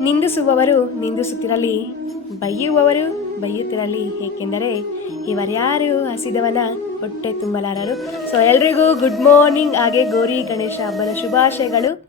ನಿಂದಿಸುವವರು ನಿಂದಿಸುತ್ತಿರಲಿ ಬೈಯುವವರು ಬೈಯುತ್ತಿರಲಿ ಏಕೆಂದರೆ ಇವರ್ಯಾರು ಹಸಿದವನ ಹೊಟ್ಟೆ ತುಂಬಲಾರರು. ಸೊ ಎಲ್ರಿಗೂ ಗುಡ್ ಮಾರ್ನಿಂಗ್ ಹಾಗೆ ಗೌರಿ ಗಣೇಶ ಹಬ್ಬದ ಶುಭಾಶಯಗಳು.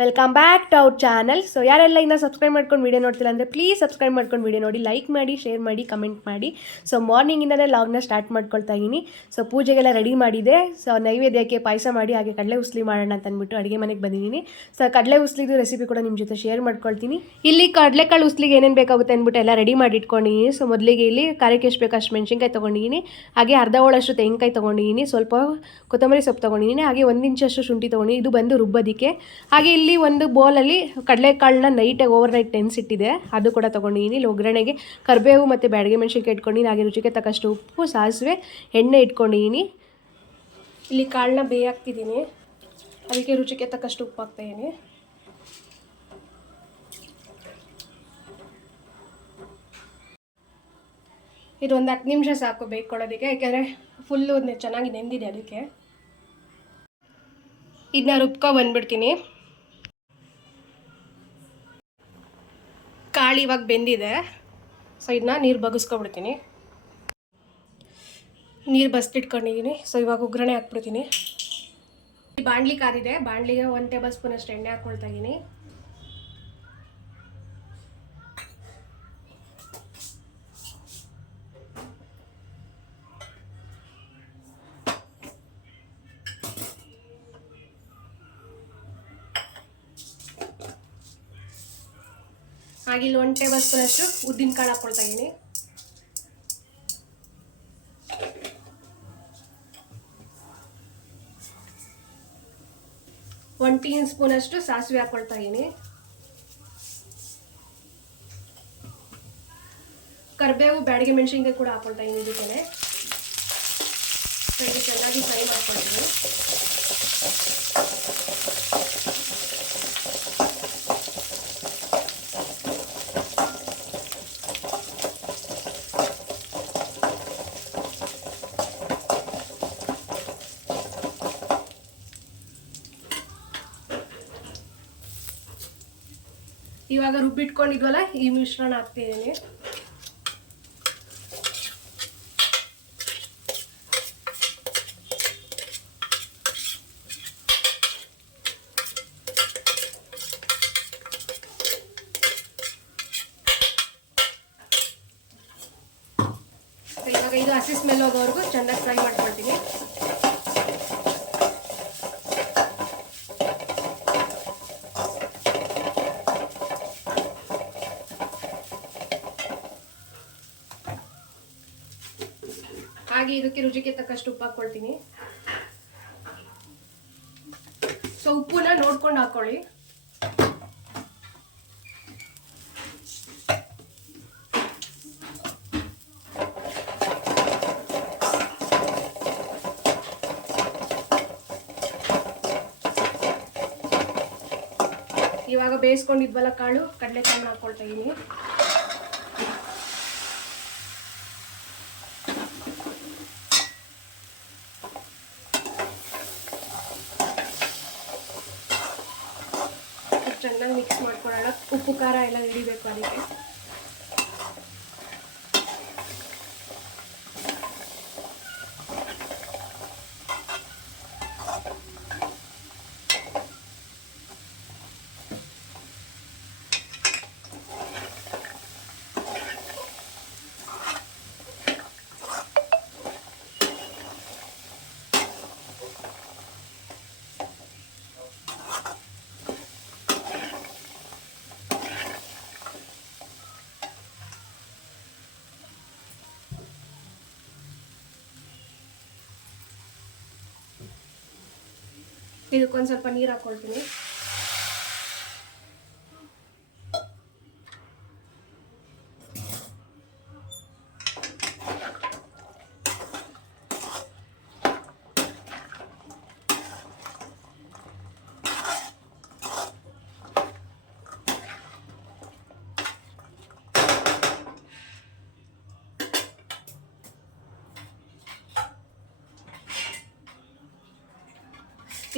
ವೆಲ್ಕಮ್ ಬ್ಯಾಕ್ ಟು ಅವ್ರ ಚಾನಲ್ ಸೊ ಯಾರೆಲ್ಲ ಇನ್ನೂ ಸಬ್ಸ್ಕ್ರೈಬ್ ಮಾಡ್ಕೊಂಡು ವೀಡಿಯೋ ನೋಡ್ತಿಲ್ಲ ಅಂದರೆ ಪ್ಲೀಸ್ ಸಬ್ಸ್ಕ್ರೈಬ್ ಮಾಡ್ಕೊಂಡು ವೀಡಿಯೋ ನೋಡಿ ಲೈಕ್ ಮಾಡಿ ಶೇರ್ ಮಾಡಿ ಕಮೆಂಟ್ ಮಾಡಿ. ಸೊ ಮಾರ್ನಿಂಗಿಂದಲೇ ಲಾಗ್ನ ಸ್ಟಾರ್ಟ್ ಮಾಡ್ಕೊಳ್ತಾ ಇದ್ದೀನಿ. ಸೊ ಪೂಜೆಗೆಲ್ಲ ರೆಡಿ ಮಾಡಿದೆ. ಸೊ ನೈವೇದ್ಯಕ್ಕೆ ಪಾಯಸ ಮಾಡಿ, ಹಾಗೆ ಕಡಲೆ ಉಸ್ಲಿ ಮಾಡೋಣ ಅಂತ ಅಂದ್ಬಿಟ್ಟು ಅಡುಗೆ ಮನೆಗೆ ಬಂದಿದ್ದೀನಿ. ಸೊ ಕಡಲೆ ಉಸ್ಲಿದು ರೆಸಿಪಿ ಕೂಡ ನಿಮ್ಮ ಜೊತೆ ಶೇರ್ ಮಾಡ್ಕೊಳ್ತೀನಿ. ಇಲ್ಲಿ ಕಡಲೆಕಾಳು ಉಸ್ಲಿಗೆ ಏನೇನು ಬೇಕಾಗುತ್ತೆ ಅಂದ್ಬಿಟ್ಟು ಎಲ್ಲ ರೆಡಿ ಮಾಡಿ ಇಟ್ಕೊಂಡಿದ್ದೀನಿ. ಸೊ ಮೊದಲಿಗೆ ಇಲ್ಲಿ ಖಾರಕ್ಕೆ ಎಷ್ಟು ಬೇಕು ಅಷ್ಟು ಮೆಣಸಿನ್ಕಾಯಿ ತೊಗೊಂಡಿದ್ದೀನಿ. ಹಾಗೆ ಅರ್ಧ ಹೋಳಷ್ಟು ತೆಂಗಿನಕಾಯಿ ತೊಗೊಂಡಿದ್ದೀನಿ. ಸ್ವಲ್ಪ ಕೊತ್ತಂಬರಿ ಸೊಪ್ಪು ತೊಗೊಂಡಿದ್ದೀನಿ. ಹಾಗೆ ಒಂದು ಇಂಚಷ್ಟು ಶುಂಠಿ ತೊಗೊಂಡಿದ್ದೀನಿ. ಇದು ಬಂದು ರುಬ್ಬೋದಕ್ಕೆ. ಹಾಗೆ ಇಲ್ಲಿ ಒಂದು ಬೌಲಲ್ಲಿ ಕಡಲೆಕಾಳನ್ನ ನೈಟಾಗಿ ಓವರ್ ನೈಟ್ ನೆನೆಸಿಟ್ಟಿದೆ ಅದು ಕೂಡ ತೊಗೊಂಡಿದ್ದೀನಿ ಇಲ್ಲಿ ಒಗ್ಗರಣೆಗೆ ಕರಿಬೇವು ಮತ್ತು ಬ್ಯಾಡಗೆ ಮೆಣಸಿನ್ಕಾಯಿ ಇಟ್ಕೊಂಡಿದ್ದೀನಿ ಹಾಗೆ ರುಚಿಗೆ ತಕ್ಕಷ್ಟು ಉಪ್ಪು, ಸಾಸಿವೆ, ಎಣ್ಣೆ ಇಟ್ಕೊಂಡಿದ್ದೀನಿ ಇಲ್ಲಿ ಕಾಳನ್ನ ಬೇಯಾಕ್ತಿದ್ದೀನಿ ಅದಕ್ಕೆ ರುಚಿಗೆ ತಕ್ಕಷ್ಟು ಉಪ್ಪು ಹಾಕ್ತಾಯಿದ್ದೀನಿ ಇದು ಒಂದು ಹತ್ತು ನಿಮಿಷ ಸಾಕು ಬೇಯ್ಕೊಳ್ಳೋದಕ್ಕೆ ಯಾಕೆಂದರೆ ಫುಲ್ಲು ಚೆನ್ನಾಗಿ ನೆಂದಿದೆ ಅದಕ್ಕೆ. ಇದನ್ನ ರುಬ್ಕೊ ಬಂದ್ಬಿಡ್ತೀನಿ. ಕಾಳು ಇವಾಗ ಬೆಂದಿದೆ. ಸೊ ಇದನ್ನ ನೀರು ಬಗ್ಗಿಸ್ಕೊಬಿಡ್ತೀನಿ ನೀರು ಬಸ್ತಿಟ್ಕೊಂಡಿದ್ದೀನಿ ಸೊ ಇವಾಗ ಉಗ್ರಣೆ ಹಾಕ್ಬಿಡ್ತೀನಿ. ಬಾಣಲಿ ಕಾದಿದೆ ಬಾಣಲಿಗೆ ಒಂದು ಟೇಬಲ್ ಸ್ಪೂನಷ್ಟು ಎಣ್ಣೆ ಹಾಕ್ಕೊಳ್ತಾ ಇದ್ದೀನಿ ಹಾಗೆ ಇಲ್ಲಿ ಒನ್ ಟೇಬಲ್ ಸ್ಪೂನ್ ಅಷ್ಟು ಉದ್ದಿನ ಕಾಳು ಹಾಕ್ಕೊಳ್ತಾ ಇದ್ದೀನಿ ಒನ್ ಟೀ ಸ್ಪೂನ್ ಅಷ್ಟು ಸಾಸಿವೆ ಹಾಕ್ಕೊಳ್ತಾ ಇದ್ದೀನಿ ಕರಿಬೇವು ಬ್ಯಾಡಿಗೆ ಮೆಣಸಿನ್ಕಾಯಿ ಕೂಡ ಹಾಕ್ಕೊಳ್ತಾ ಇದ್ದೀನಿ ಇದಕ್ಕೆ ಚೆನ್ನಾಗಿ ಫ್ರೈ ಮಾಡ್ಕೊಳ್ತೀನಿ. ಇವಾಗ ರುಬ್ಬಿಟ್ಕೊಂಡಿದ್ವಲ್ಲ ಈ ಮಿಶ್ರಣ ಹಾಕ್ತಿದ್ದೀನಿ ಇವಾಗ ಇದು ಹಸಿ ಸ್ಮೆಲ್ ಹೋಗೋವರೆಗೂ ಚೆನ್ನಾಗಿ ಫ್ರೈ ಮಾಡ್ಕೊಳ್ತೀನಿ. ಹಾಗೆ ಇದಕ್ಕೆ ರುಚಿಗೆ ತಕ್ಕಷ್ಟು ಉಪ್ಪು ಹಾಕ್ಕೊಳ್ತೀನಿ. ಸೊ ಉಪ್ಪುನ ನೋಡ್ಕೊಂಡು ಹಾಕೊಳ್ಳಿ ಇವಾಗ ಬೇಯಿಸ್ಕೊಂಡಿದ್ವಲ್ಲ ಕಾಳು, ಕಡಲೆಕಾಳನ್ನ ಹಾಕ್ಕೊಳ್ತಾ ಇದ್ದೀನಿ ಚೆನ್ನಾಗಿ ಮಿಕ್ಸ್ ಮಾಡ್ಕೊಳ್ಳೋಣ ಉಪ್ಪು ಖಾರ ಎಲ್ಲ ಹಿಡಿಬೇಕು ಅದಕ್ಕೆ ಇದಕ್ಕೊಂದು ಸ್ವಲ್ಪ ನೀರು ಹಾಕ್ಕೊಳ್ತೀನಿ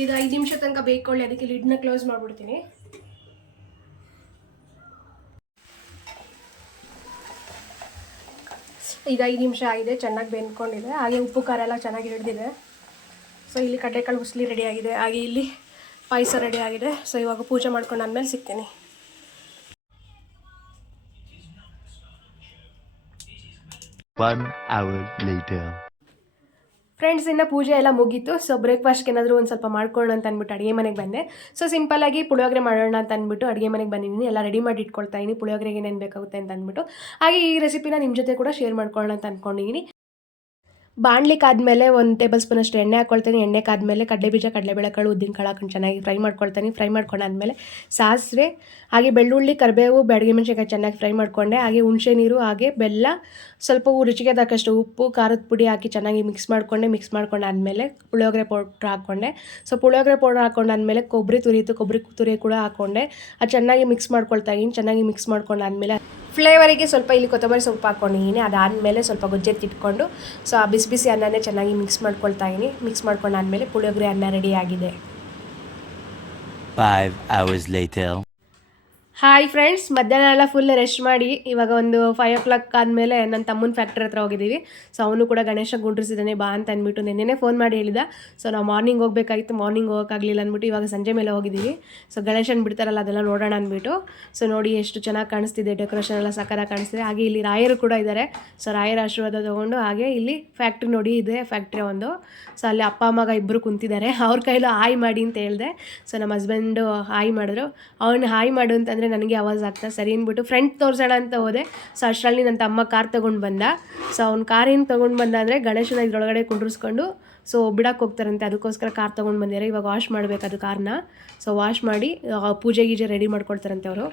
ಇದು ಐದು ನಿಮಿಷ ತನಕ ಬೇಕೊಳ್ಳಿ ಅದಕ್ಕೆ ಲಿಡ್ನ ಕ್ಲೋಸ್ ಮಾಡಿಬಿಡ್ತೀನಿ. ಇದು ಐದು ನಿಮಿಷ ಆಗಿದೆ, ಚೆನ್ನಾಗಿ ಬೆಂದ್ಕೊಂಡಿದೆ. ಹಾಗೆ ಉಪ್ಪು, ಖಾರ ಎಲ್ಲ ಚೆನ್ನಾಗಿ ಹಿಡಿದಿದೆ. ಸೊ ಇಲ್ಲಿ ಕಡ್ಡೆಕಾಳು ಉಸ್ಲಿ ರೆಡಿ ಆಗಿದೆ. ಹಾಗೆ ಇಲ್ಲಿ ಪಾಯಸ ರೆಡಿ ಆಗಿದೆ. ಸೊ ಇವಾಗ ಪೂಜೆ ಮಾಡ್ಕೊಂಡು ಆದಮೇಲೆ ಸಿಗ್ತೀನಿ. One hour later. ಫ್ರೆಂಡ್ಸ್ ಇನ್ನು ಪೂಜೆ ಎಲ್ಲ ಮುಗೀತು. ಸೊ ಬ್ರೇಕ್ಫಾಸ್ಟ್ಗೆ ಏನಾದರೂ ಒಂದು ಸ್ವಲ್ಪ ಮಾಡ್ಕೊಳ್ಳೋಣ ಅಂತ ಅಂದ್ಬಿಟ್ಟು ಅಡುಗೆ ಮನೆಗೆ ಬಂದೆ. ಸೊ ಸಿಂಪಲ್ಲಾಗಿ ಪುಳಿಯೋಗರೆ ಮಾಡೋಣ ಅಂತ ಅಂದ್ಬಿಟ್ಟು ಅಡುಗೆ ಮನೆಗೆ ಬಂದಿದ್ದೀನಿ. ಎಲ್ಲ ರೆಡಿ ಮಾಡಿ ಇಟ್ಕೊಳ್ತಾ ಇದ್ದೀನಿ ಪುಳಿಯೋಗರೆಗೆ ಏನೇನು ಬೇಕಾಗುತ್ತೆ ಅಂತ ಅಂದ್ಬಿಟ್ಟು. ಹಾಗೆ ಈ ರೆಸಿಪಿನ ನಿಮ್ಮ ಜೊತೆ ಕೂಡ ಶೇರ್ ಮಾಡ್ಕೊಳ್ಳೋಣ ಅಂತ ಅಂದ್ಕೊಂಡಿದ್ದೀನಿ ಬಾಣ್ಲಿಕ್ಕಾದ್ಮೇಲೆ ಒಂದು ಟೇಬಲ್ ಸ್ಪೂನ್ ಅಷ್ಟು ಎಣ್ಣೆ ಹಾಕ್ಕೊಳ್ತೀನಿ ಎಣ್ಣೆ ಕಾದ್ಮೇಲೆ ಕಡಲೆ ಬೀಜ ಕಡಲೆಬೇಳೆಕಾಳು ಉದ್ದಿನ ಕಾಳು ಹಾಕೊಂಡು ಚೆನ್ನಾಗಿ ಫ್ರೈ ಮಾಡ್ಕೊಳ್ತೀನಿ. ಫ್ರೈ ಮಾಡ್ಕೊಂಡಾದ್ಮೇಲೆ ಸಾಸಿವೆ, ಹಾಗೆ ಬೆಳ್ಳುಳ್ಳಿ, ಕರಿಬೇವು ಬೆಳಗ್ಗೆ ಮೆಣಸಿನ್ಕಾಯಿ ಚೆನ್ನಾಗಿ ಫ್ರೈ ಮಾಡಿಕೊಂಡೆ. ಹಾಗೆ ಹುಣಸೆ ನೀರು, ಹಾಗೆ ಬೆಲ್ಲ, ಸ್ವಲ್ಪ ರುಚಿಗೆ ತಕ್ಕಷ್ಟು ಉಪ್ಪು, ಖಾರದ ಪುಡಿ ಹಾಕಿ ಚೆನ್ನಾಗಿ ಮಿಕ್ಸ್ ಮಾಡಿಕೊಂಡೆ. ಮಿಕ್ಸ್ ಮಾಡ್ಕೊಂಡಾದ್ಮೇಲೆ ಪುಳಿಯೋಗರೆ ಪೌಡ್ರ್ ಹಾಕ್ಕೊಂಡೆ ಸೊ ಪುಳಿಯೋಗರೆ ಪೌಡ್ರ್ ಹಾಕೊಂಡಾದ್ಮೇಲೆ ಕೊಬ್ಬರಿ ತುರಿಯಿತು. ಕೊಬ್ಬರಿ ತುರಿ ಕೂಡ ಹಾಕ್ಕೊಂಡೆ ಅದು ಚೆನ್ನಾಗಿ ಮಿಕ್ಸ್ ಮಾಡ್ಕೊಳ್ತಾ ಇದ್ದೀನಿ ಚೆನ್ನಾಗಿ ಮಿಕ್ಸ್ ಮಾಡ್ಕೊಂಡಾದ್ಮೇಲೆ ಫ್ಲೇವರಿಗೆ ಸ್ವಲ್ಪ ಇಲ್ಲಿ ಕೊತ್ತಂಬರಿ ಸೊಪ್ಪು ಹಾಕ್ಕೊಂಡಿದ್ದೀನಿ ಅದಾದಮೇಲೆ ಸ್ವಲ್ಪ ಗೊಜ್ಜೆತ್ತಿಟ್ಕೊಂಡು ಸೊ ಆ ಬಿಸಿ ಬಿಸಿ ಅನ್ನನೇ ಚೆನ್ನಾಗಿ ಮಿಕ್ಸ್ ಮಾಡ್ಕೊಳ್ತಾ ಇದ್ದೀನಿ ಮಿಕ್ಸ್ ಮಾಡ್ಕೊಂಡಾದ್ಮೇಲೆ ಪುಳಿಯೋಗರೆ ಅನ್ನ ರೆಡಿ ಆಗಿದೆ. ಹಾಯ್ ಫ್ರೆಂಡ್ಸ್ ಮಧ್ಯಾಹ್ನ ಎಲ್ಲ ಫುಲ್ ರೆಸ್ಟ್ ಮಾಡಿ, ಇವಾಗ ಒಂದು ಫೈವ್ ಓ ಕ್ಲಾಕ್ ಆದಮೇಲೆ ನನ್ನ ತಮ್ಮನ ಫ್ಯಾಕ್ಟ್ರಿ ಹತ್ರ ಹೋಗಿದ್ದೀವಿ. ಸೊ ಅವನು ಕೂಡ ಗಣೇಶ ಗುಂಡ್ರಿಸಿದ್ದಾನೆ, ಬಾ ಅಂತ ಅಂದ್ಬಿಟ್ಟು ನಿನ್ನೆ ಫೋನ್ ಮಾಡಿ ಹೇಳಿದ. ಸೊ ನಾವು ಮಾರ್ನಿಂಗ್ ಹೋಗಬೇಕಾಗಿತ್ತು ಮಾರ್ನಿಂಗ್ ಹೋಗೋಕ್ಕಾಗಲಿಲ್ಲ ಅಂದ್ಬಿಟ್ಟು ಇವಾಗ ಸಂಜೆ ಮೇಲೆ ಹೋಗಿದ್ದೀವಿ. ಸೊ ಗಣೇಶನ್ ಬಿಡ್ತಾರಲ್ಲ, ಅದೆಲ್ಲ ನೋಡೋಣ ಅಂದ್ಬಿಟ್ಟು. ಸೊ ನೋಡಿ ಎಷ್ಟು ಚೆನ್ನಾಗಿ ಕಾಣಿಸ್ತಿದೆ ಡೆಕೋರೇಷನ್ ಎಲ್ಲ ಸಕ್ಕತ್ತಾಗಿ ಕಾಣಿಸ್ತಿದೆ. ಹಾಗೆ ಇಲ್ಲಿ ರಾಯರು ಕೂಡ ಇದ್ದಾರೆ ಸೊ ರಾಯರ ಆಶೀರ್ವಾದ ತೊಗೊಂಡು ಹಾಗೆ ಇಲ್ಲಿ ಫ್ಯಾಕ್ಟ್ರಿ ನೋಡಿ ಇದೆ ಫ್ಯಾಕ್ಟ್ರಿ ಒಂದು. ಸೊ ಅಲ್ಲಿ ಅಪ್ಪ ಮಗ ಇಬ್ಬರು ಕುಂತಿದ್ದಾರೆ. ಅವ್ರ ಕೈಲೂ ಹಾಯ್ ಮಾಡಿ ಅಂತ ಹೇಳಿದೆ. ಸೊ ನಮ್ಮ ಹಸ್ಬೆಂಡು ಹಾಯ್ ಮಾಡಿದ್ರು. ಅವನು ಹಾಯ್ ಮಾಡು ಅಂತಂದರೆ ನನಗೆ ಆವಾಜ್ ಆಗ್ತಾ ಸರಿ ಅಂದ್ಬಿಟ್ಟು ಫ್ರೆಂಡ್ ತೋರಿಸೋಣ ಅಂತ ಹೋದೆ. ಸೊ ಅಷ್ಟರಲ್ಲಿ ನನ್ನ ತಮ್ಮ ಕಾರ್ ತೊಗೊಂಡು ಬಂದ. ಸೊ ಅವ್ನು ಏನು ತೊಗೊಂಡು ಬಂದ ಅಂದರೆ ಗಣೇಶನ ಇದ್ರೊಳಗಡೆ ಕುಂಡ್ರಿಸ್ಕೊಂಡು ಸೊ ಬಿಡಕ್ಕೆ ಹೋಗ್ತಾರಂತೆ. ಅದಕ್ಕೋಸ್ಕರ ಕಾರ್ ತೊಗೊಂಡು ಬಂದಿದ್ದಾರೆ. ಇವಾಗ ವಾಶ್ ಮಾಡಬೇಕು ಅದು ಕಾರ್ನ ಸೊ ವಾಶ್ ಮಾಡಿ ಪೂಜೆ ಗೀಜೆ ರೆಡಿ ಮಾಡ್ಕೊಳ್ತಾರಂತೆ ಅವರು.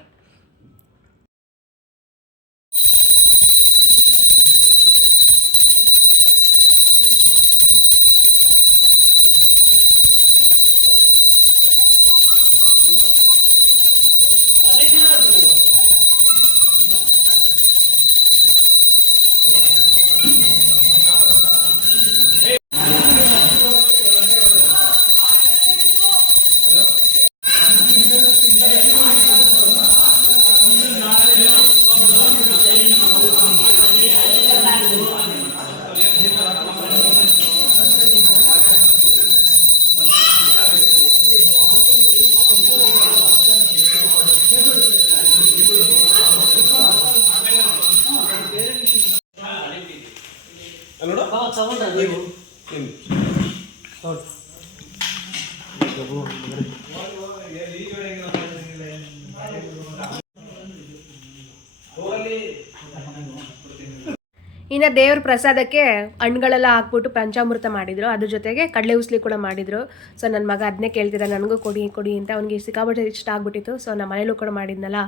ಇನ್ನು ದೇವ್ರ ಪ್ರಸಾದಕ್ಕೆ ಹಣ್ಣುಗಳೆಲ್ಲ ಹಾಕ್ಬಿಟ್ಟು ಪಂಚಾಮೃತ ಮಾಡಿದರು. ಅದ್ರ ಜೊತೆಗೆ ಕಡಲೆ ಉಸ್ಲಿ ಕೂಡ ಮಾಡಿದರು. ಸೊ ನನ್ನ ಮಗ ಅದನ್ನೇ ಕೇಳ್ತಿದ್ದ. ನನಗೂ ಕೊಡಿ ಕೊಡಿ ಅಂತ ಅವ್ನಿಗೆ ಸಿಕ್ಕಾಪಟ್ಟೆ ಇಷ್ಟ ಆಗ್ಬಿಟ್ಟಿತ್ತು. ಸೊ ನಮ್ಮ ಮನೇಲೂ ಕೂಡ ಮಾಡಿದ್ನಲ್ಲ.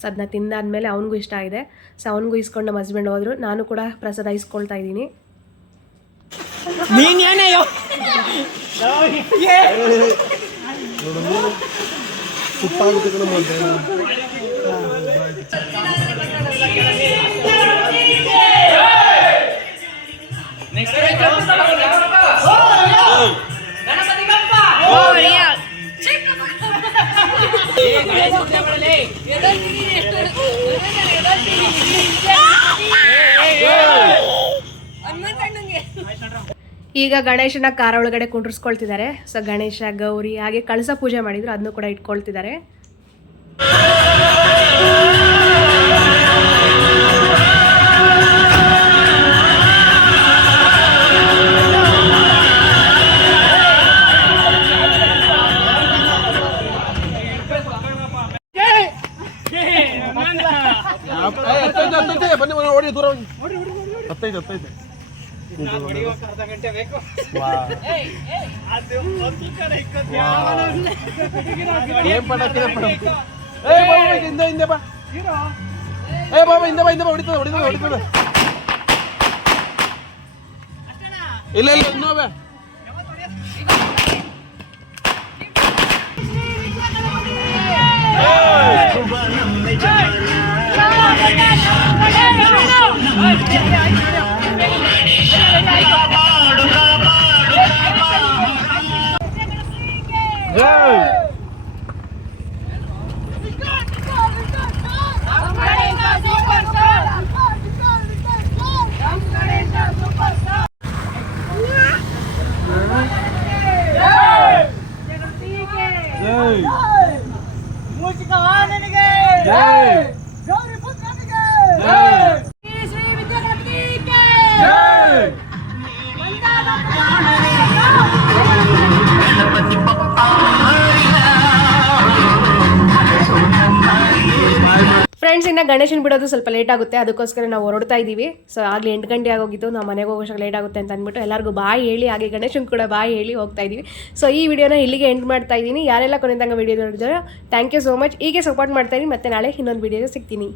ಸೊ ಅದನ್ನ ತಿಂದಾದ್ಮೇಲೆ ಅವನಿಗೂ ಇಷ್ಟ ಆಗಿದೆ. ಸೊ ಅವನಿಗೂ ಇಸ್ಕೊಂಡು ನಮ್ಮ ಹಸ್ಬೆಂಡ್ ಹೋದರು. ನಾನು ಕೂಡ ಪ್ರಸಾದ ಇಸ್ಕೊಳ್ತಾ ಇದ್ದೀನಿ. നീങ്ങിയാനെയോ കുപ്പാൻ കുട്ടികളെ ಈಗ ಗಣೇಶನ ಕಾರ ಒಳಗಡೆ ಕುಂಡ್ರಿಸ್ಕೊಳ್ತಿದ್ದಾರೆ ಸೊ ಗಣೇಶ ಗೌರಿ ಹಾಗೆ ಕಳಸ ಪೂಜೆ ಮಾಡಿದ್ರು ಅದನ್ನು ಕೂಡ ಇಟ್ಕೊಳ್ತಿದ್ದಾರೆ ಹತ್ತೈದು ಹತ್ತೈತೆ ಏನ್ ಪಟಾಕಿ ಏ ಬಾಬಾ ಹಿಂದೆ ಹಿಂದೆ ಬಾ. ಏ ಬಾಬಾ ಹಿಂದೆ ಬಾ ಹಿಂದೆ ಬಾ ಹೊಡಿತದ ಹೊಡಿತದ ಹೊಡಿತದ. ಇಲ್ಲ ಇಲ್ಲ ಇನ್ನೂ ಬೇ. Vamos, ಮೂಷಿಕ ವಾಹನಿಗೆ ಗೌರಿ ಪುತ್ರನಿಗೆ ಫ್ರೆಂಡ್ಸ್ ಇನ್ನು ಗಣೇಶನ ಬಿಡೋದು ಸ್ವಲ್ಪ ಲೇಟ್ ಆಗುತ್ತೆ. ಅದಕ್ಕೋಸ್ಕರ ನಾವು ಹೊರಡ್ತಾ ಇದ್ದೀವಿ ಸೊ ಆಗಲಿ ಎಂಟು ಗಂಟೆ ಆಗೋಗಿತ್ತು. ನಾವು ಮನೆಗೆ ಹೋಗೋಷ್ಟು ಲೇಟ್ ಆಗುತ್ತೆ ಅಂತ ಅಂದ್ಬಿಟ್ಟು ಎಲ್ಲರಿಗೂ ಬಾಯಿ ಹೇಳಿ, ಹಾಗೆ ಗಣೇಶನ್ ಕೂಡ ಬಾಯಿ ಹೇಳಿ ಹೋಗ್ತಾ ಇದ್ದೀವಿ ಸೊ ಈ ವಿಡಿಯೋನ ಇಲ್ಲಿಗೆ ಎಂಡ್ ಮಾಡ್ತಾ ಇದ್ದೀನಿ ಯಾರೆಲ್ಲ ಕೊನೆ ತಂಗ ವಿಡಿಯೋ ನೋಡಿದಾರೋ ಥ್ಯಾಂಕ್ ಯು ಸೋ ಮಚ್ ಹೀಗೆ ಸಪೋರ್ಟ್ ಮಾಡ್ತಾ ಇದ್ದೀನಿ ಮತ್ತೆ ನಾಳೆ ಇನ್ನೊಂದು ವಿಡಿಯೋ ಸಿಗ್ತೀನಿ.